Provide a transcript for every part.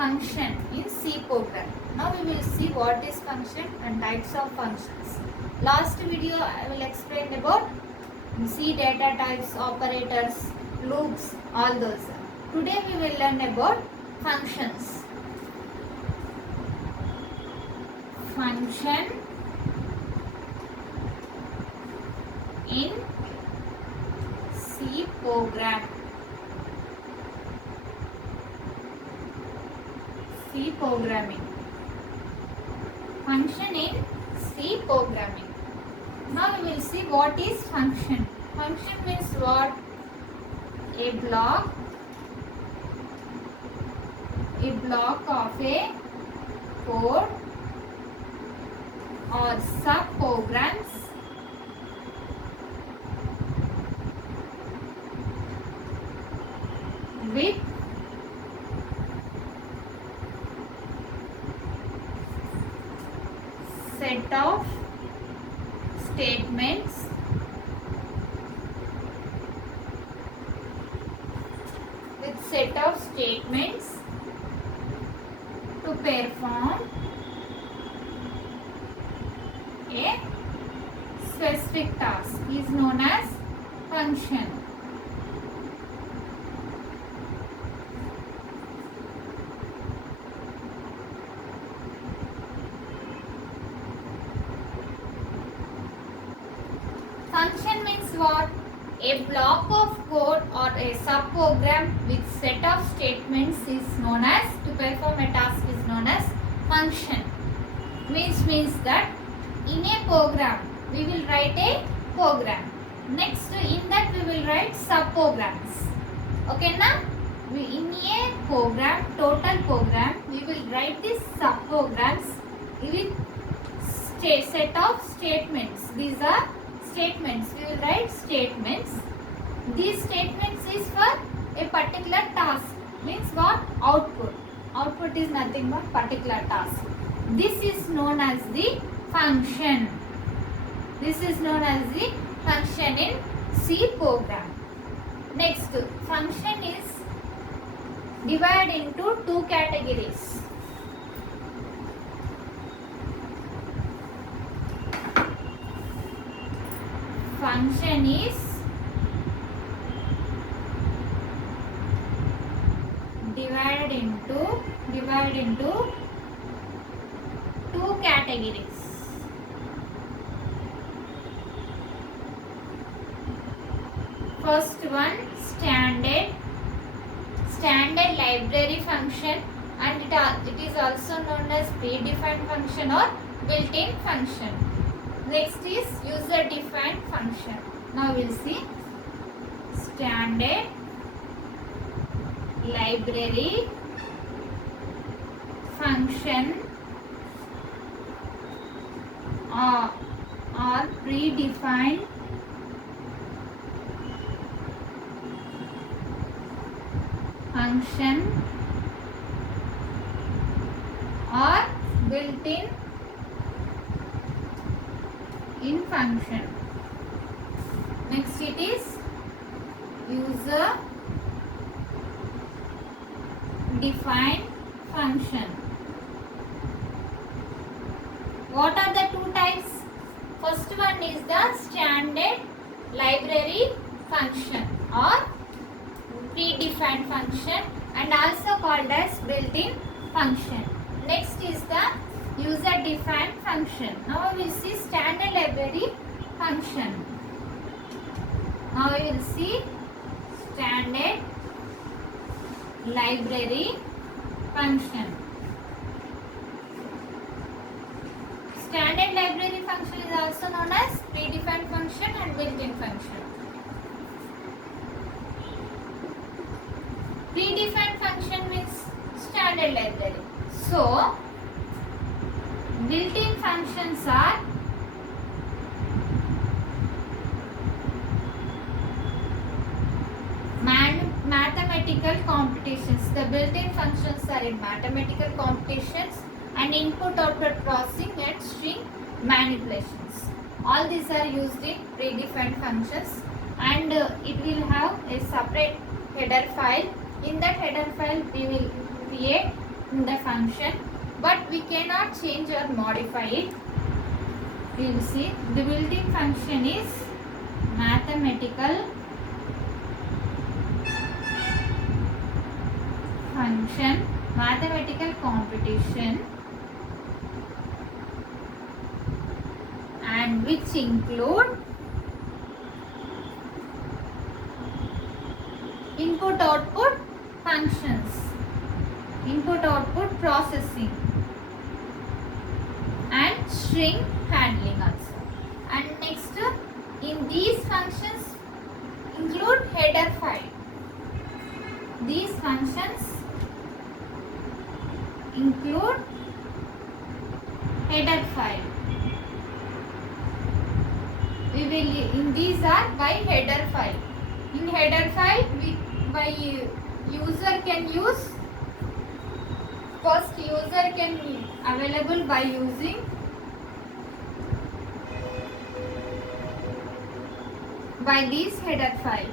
function in C program. Now we will see what is function and types of functions. Last video I will explain about C data types, operators, loops, all those. Today we will learn about functions. Function in C program. C programming. Function in C programming. Now we will see what is function. Function means what? A block of a code or sub-programs with set of statements to perform a specific task is known as function. Function means what? A block of code or a sub-program with set of statements is known as, to perform a task is known as function. Means that in a program we will write a program. Next in that we will write sub-programs. Okay now? In a program, total program, we will write these sub-programs with set of statements. These are statements. We will write statements. These statements is for a particular task. Means what? Output. Output is nothing but particular task. This is known as the function. This is known as the function in C program. Next, function is divided into two categories. Function is divided into two categories. First one, standard library function, and it is also known as predefined function or built-in function. Next is user-defined function. Now we will see standard library function or predefined function or built-in function. Next it is user defined function. What are the two types? First one is the standard library function or predefined function and also called as built-in function. Next is the user-defined function. Now we will see standard library function. Now we will see standard library function. Standard library function is also known as predefined function and built-in function. Predefined function means standard library. So, built-in functions are mathematical computations. The built-in functions are in mathematical computations and input-output processing and string manipulations. All these are used in predefined functions, and it will have a separate header file. In that header file we will create in the function, but we cannot change or modify it. We will see the built-in function is mathematical function, mathematical computation, and which include input output functions, input output processing, and string handling also. And next, in these functions include header file. These functions include header file. We will in these are by header file. In header file, user can use. First, user can available by using by this header file.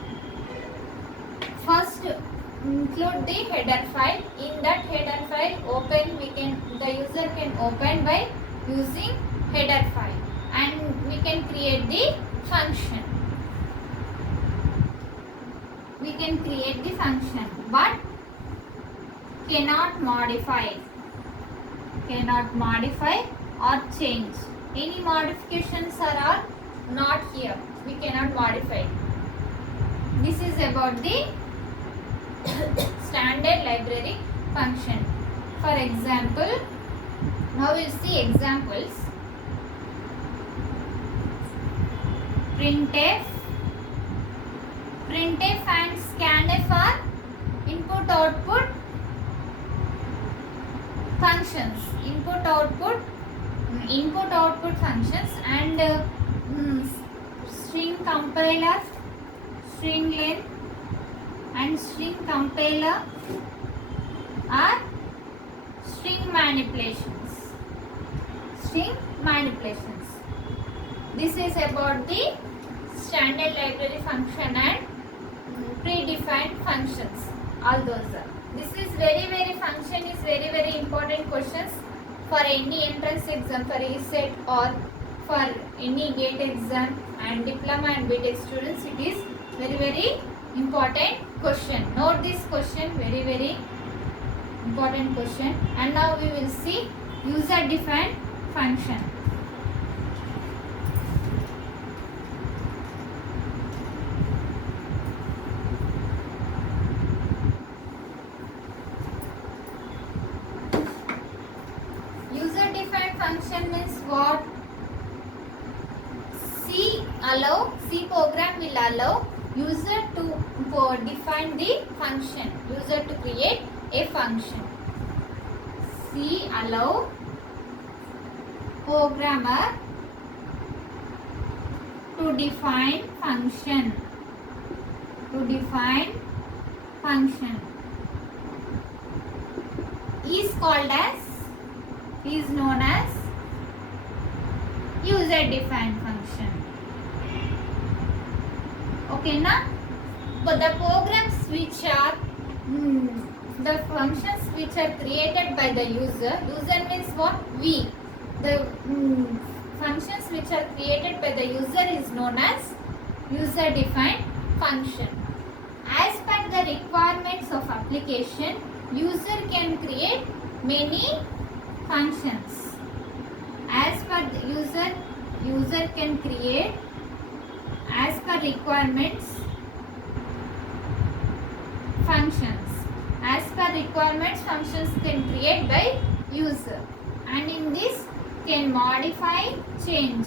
First, include the header file. In that header file, the user can open by using header file, and we can create the function. We can create the function, but cannot modify or change. Any modifications are not here. We cannot modify. This is about the standard library function. For example, now we'll see examples. Printf and scanf are input output functions, input output functions, and string compiler, string len, and string compiler are string manipulations. This is about the standard library function and predefined functions. All those are. This is very function is very important questions for any entrance exam, for ESET or for any GATE exam and diploma and BTech students. It is very important question. Note this question, very important question. And now we will see user defined function. User defined function means what? C program will allow user to define the function, user to create a function. C allow programmer to define function, is known as user defined function. Okay na? But the programs which are the functions which are created by the user means what? We. The functions which are created by the user is known as user defined function. As per the requirements of application, user can create many functions. As per the user can create as per requirements functions. As per requirements, functions can create by user, and in this can modify, change.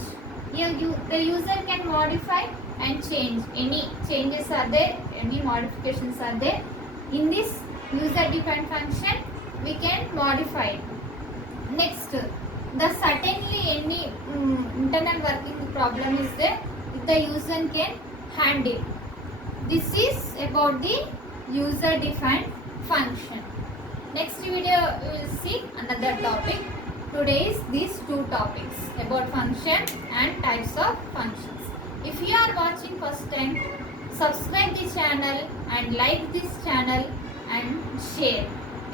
Here the user can modify and change. Any changes are there, any modifications are there. In this user defined function, we can modify it. Next, certainly any internal working problem is there, the user can handle. This is about the user defined function. Next video we will see another topic. Today is these two topics about function and types of functions. If you are watching first time, subscribe the channel and like this channel and share.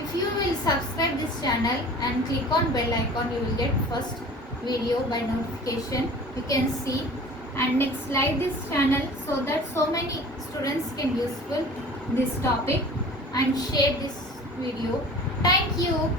if you will subscribe this channel and click on bell icon, you will get first video by notification. You can see, and next like this channel so that so many students can useful this topic, and share this video. Thank you.